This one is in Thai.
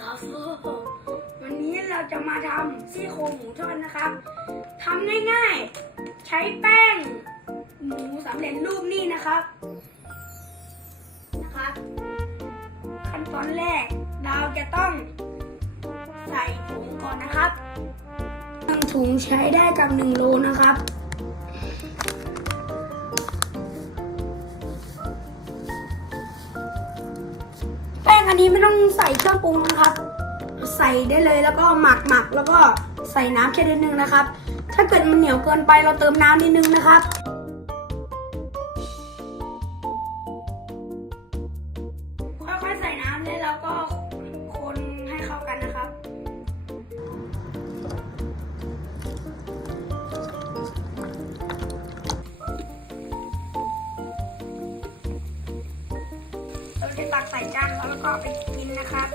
ครับวันนี้เราจะมาทำซี่โครงหมูทอดนะครับทำง่ายๆ ใช้แป้ง หมูสำเร็จรูปนี่นะครับนะครับขั้นตอนแรกเราจะต้องใส่ถุงก่อนนะครับหนึ่งถุงใช้ได้กับหนึ่งโลนะครับ แป้งอันนี้ไม่ต้องใส่เครื่องปรุงนะครับ ใส่ได้เลยแล้วก็หมักหมักแล้วก็ใส่น้ำแค่นิดนึงนะครับ ถ้าเกิดมันเหนียวเกินไปเราเติมน้ำนิดนึงนะครับค่อยๆใส่น้ำเลยแล้วก็ เราจะตักใส่จานแล้วก็ไปกินนะครับ